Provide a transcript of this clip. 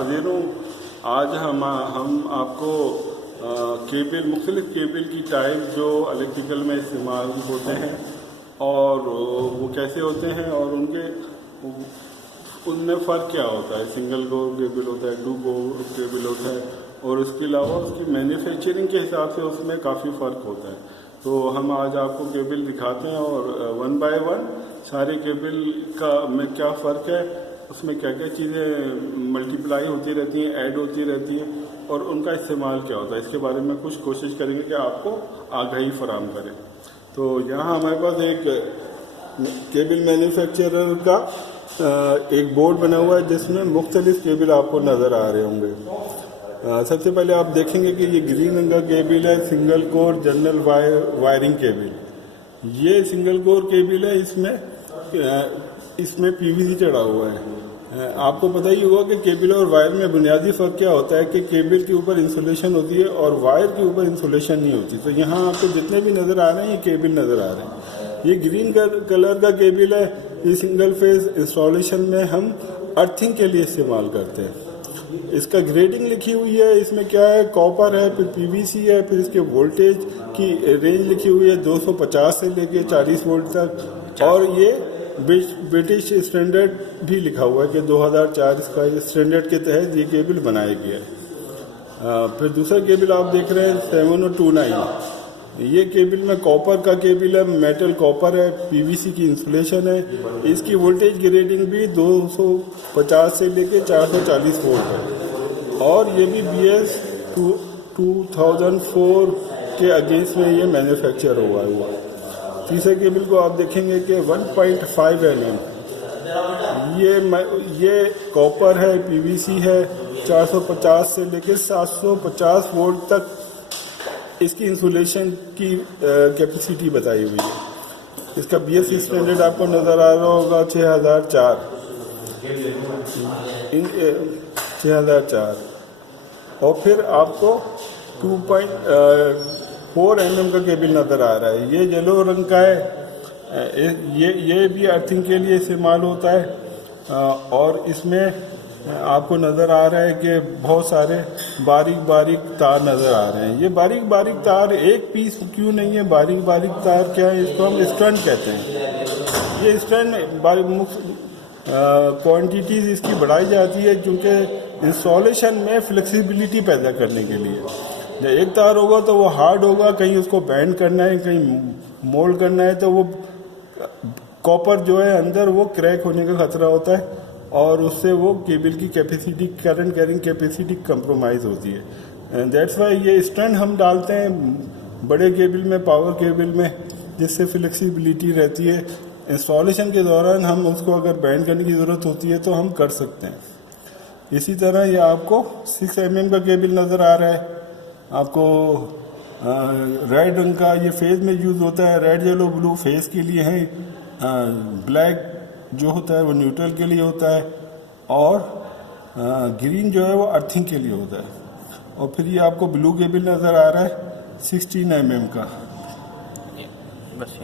हाजिर हूँ। आज हम आपको मुख्तलिफ केबल की टाइप जो इलेक्ट्रिकल में इस्तेमाल होते हैं और वो कैसे होते हैं और उनमें फ़र्क क्या होता है। सिंगल कोर केबल होता है, टू कोर केबल होता है और उसके अलावा उसकी मैन्युफैक्चरिंग के हिसाब से उसमें काफ़ी फ़र्क होता है। तो हम आज आपको केबल दिखाते हैं और वन बाय वन सारे केबल का में क्या फ़र्क है, उसमें क्या क्या चीज़ें मल्टीप्लाई होती रहती हैं, ऐड होती रहती हैं और उनका इस्तेमाल क्या होता है, इसके बारे में कुछ कोशिश करेंगे कि आपको आगाही फराहम करें। तो यहाँ हमारे पास एक केबल मैन्युफैक्चरर का एक बोर्ड बना हुआ है जिसमें मुख्तलिफ केबल आपको नज़र आ रहे होंगे। सबसे पहले आप देखेंगे कि ये ग्रीन रंग का केबल है, single core general wiring cable. ये सिंगल कोर केबल है, इसमें पीवीसी चढ़ा हुआ है। आपको पता ही होगा कि केबल और वायर में बुनियादी फ़र्क क्या होता है कि केबल के ऊपर इंसुलेशन होती है और वायर के ऊपर इंसुलेशन नहीं होती। तो यहाँ आपको जितने भी नज़र आ रहे हैं ये केबल नज़र आ रहे हैं। ये ग्रीन कलर का केबल है, ये सिंगल फेज इंस्टॉलेशन में हम अर्थिंग के लिए इस्तेमाल करते हैं। इसका ग्रेडिंग लिखी हुई है, इसमें क्या है, कॉपर है, फिर पीवीसी है, फिर इसके वोल्टेज की रेंज लिखी हुई है 250 से लेके 40 वोल्ट तक और ये ब्रिटिश स्टैंडर्ड भी लिखा हुआ है कि 2004 इसका स्टैंडर्ड के तहत ये केबल बनाया गया है। फिर दूसरा केबल आप देख रहे हैं 7029। ये केबल में कॉपर का केबल है, मेटल कॉपर है, पीवीसी की इंसुलेशन है। इसकी वोल्टेज ग्रेडिंग भी 250 से लेके 440 वोल्ट है और ये भी BS 2004 के अगेंस्ट में ये मैन्युफैक्चर हुआ है। तीसरे केबल को आप देखेंगे कि 1.5 mm ये कॉपर है, पीवीसी है, 450 से लेकर 750 वोल्ट तक इसकी इंसुलेशन की कैपेसिटी बताई हुई है। इसका BS स्टैंडर्ड आपको नज़र आ रहा होगा 6004 और फिर आपको 2.4 mm का केबल नज़र आ रहा है। ये येलो रंग का है, ये भी अर्थिंग के लिए इस्तेमाल होता है और इसमें आपको नज़र आ रहा है कि बहुत सारे बारीक बारीक तार नज़र आ रहे हैं। ये बारीक बारीक तार एक पीस क्यों नहीं है, बारीक बारीक तार क्या है, इसको हम स्ट्रैंड कहते हैं। ये स्ट्रैंड क्वांटिटीज़ इसकी बढ़ाई जाती है क्योंकि इंस्टॉलेशन में फ्लेक्सिबिलिटी पैदा करने के लिए। जब एक तार होगा तो वो हार्ड होगा, कहीं उसको बैंड करना है, कहीं मोल्ड करना है तो वो कॉपर जो है अंदर वो क्रैक होने का खतरा होता है और उससे वो केबल की capacity, current carrying capacity compromise होती है। दैट्स वाई ये स्ट्रैंड हम डालते हैं बड़े केबल में, पावर केबल में, जिससे फ्लेक्सिबिलिटी रहती है। इंस्टॉलेशन के दौरान हम उसको अगर बैंड करने की ज़रूरत होती है तो हम कर सकते हैं। इसी तरह ये आपको 6 mm का केबल नज़र आ रहा है। आपको रेड रंग का ये फेज में यूज़ होता है, रेड येलो ब्लू फेज के लिए है, ब्लैक जो होता है वो न्यूट्रल के लिए होता है और ग्रीन जो है वो अर्थिंग के लिए होता है। और फिर ये आपको ब्लू केबल नज़र आ रहा है 16 mm का। बस